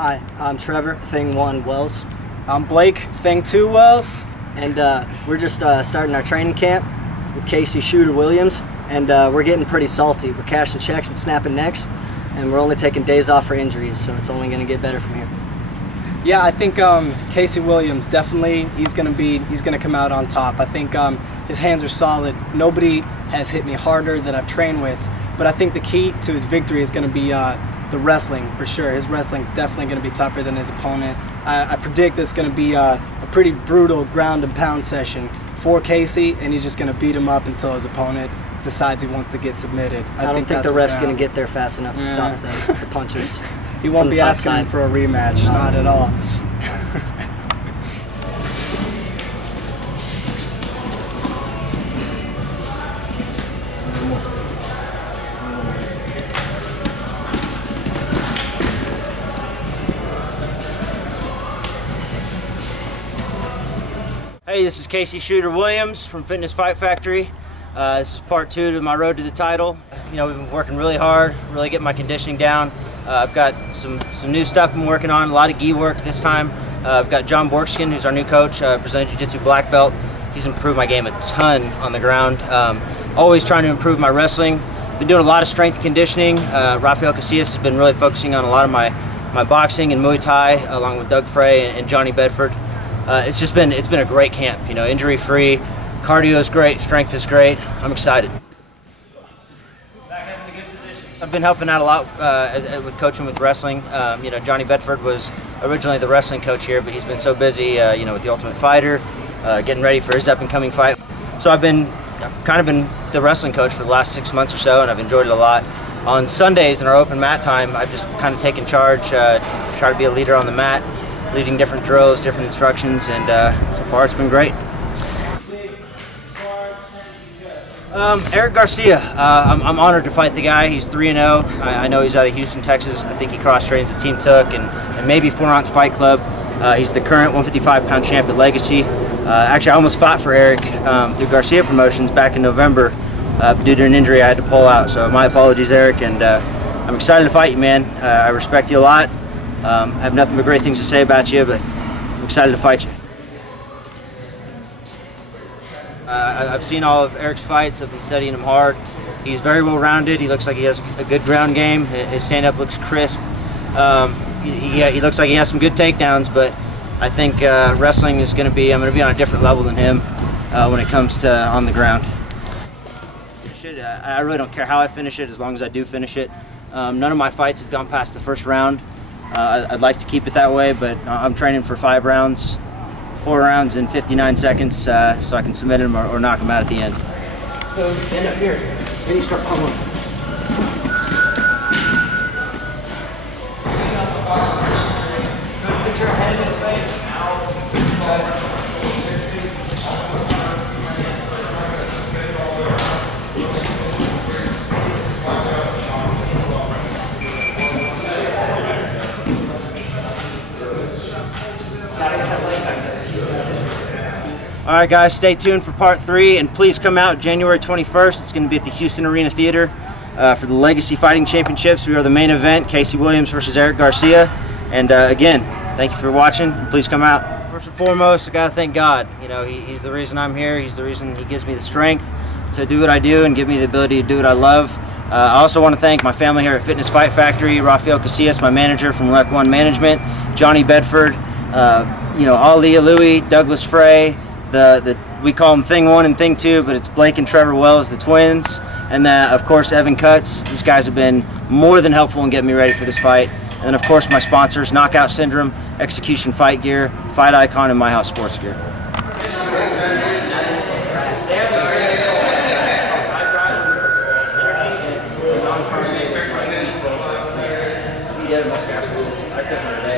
Hi, I'm Trevor, Thing1 Wells. I'm Blake, Thing2 Wells. And we're just starting our training camp with Casey Shooter Williams. And we're getting pretty salty. We're cashing checks and snapping necks. And we're only taking days off for injuries, so it's only going to get better from here. Yeah, I think Casey Williams, definitely, he's gonna come out on top. I think his hands are solid. Nobody has hit me harder that I've trained with. But I think the key to his victory is going to be the wrestling, for sure. His wrestling is definitely going to be tougher than his opponent. I predict that it's going to be a pretty brutal ground and pound session for Casey, and he's just going to beat him up until his opponent decides he wants to get submitted. I don't think the ref's going to get there fast enough to stop the punches. He won't be asking him for a rematch, not at all. Hey, this is Casey Shooter Williams from Fitness Fight Factory. This is part 2 to my road to the title. You know, we've been working really hard, really getting my conditioning down. I've got some new stuff I'm working on, a lot of gi work this time. I've got John Borkskin, who's our new coach, Brazilian Jiu-Jitsu black belt. He's improved my game a ton on the ground. Always trying to improve my wrestling. Been doing a lot of strength conditioning. Rafael Casillas has been really focusing on a lot of my boxing and Muay Thai, along with Doug Frey and Johnny Bedford. It's been a great camp, you know, injury-free, cardio is great, strength is great. I'm excited. I've been helping out a lot with coaching with wrestling. You know, Johnny Bedford was originally the wrestling coach here, but he's been so busy, you know, with The Ultimate Fighter, getting ready for his up-and-coming fight. So I've kind of been the wrestling coach for the last 6 months or so, and I've enjoyed it a lot. On Sundays in our open mat time, I've just kind of taken charge, try to be a leader on the mat, leading different drills, different instructions, and so far it's been great. Eric Garcia, I'm honored to fight the guy. He's 3-0. I know he's out of Houston, Texas. I think he cross-trains with Team Took and maybe 4 Ounce Fight Club. He's the current 155-pound champ at Legacy. Actually, I almost fought for Eric through Garcia Promotions back in November. Due to an injury, I had to pull out. So my apologies, Eric, and I'm excited to fight you, man. I respect you a lot. I have nothing but great things to say about you, but I'm excited to fight you. I've seen all of Eric's fights. I've been studying him hard. He's very well-rounded. He looks like he has a good ground game. His stand-up looks crisp. He looks like he has some good takedowns, but I think wrestling is going to be, I'm going to be on a different level than him when it comes to on the ground. I really don't care how I finish it as long as I do finish it. None of my fights have gone past the first round. I'd like to keep it that way, but I'm training for 5 rounds, 4 rounds in 59 seconds, so I can submit him or knock him out at the end. So stand up here, then you start pummeling. Put your head in his face. All right, guys, stay tuned for part 3, and please come out January 21st. It's going to be at the Houston Arena Theater for the Legacy Fighting Championships. We are the main event, Casey Williams versus Eric Garcia. And again, thank you for watching. Please come out. First and foremost, I got to thank God. You know, He's the reason I'm here. He's the reason He gives me the strength to do what I do and give me the ability to do what I love. I also want to thank my family here at Fitness Fight Factory, Rafael Casillas, my manager from Rec 1 Management, Johnny Bedford, you know, Ali Louie, Douglas Frey. We call them Thing1 and Thing2, but it's Blake and Trevor Wells, the twins, and of course Evan Cutts. These guys have been more than helpful in getting me ready for this fight. And then of course my sponsors, Knockout Syndrome, Execution Fight Gear, Fight Icon, and My House Sports Gear. I took one today.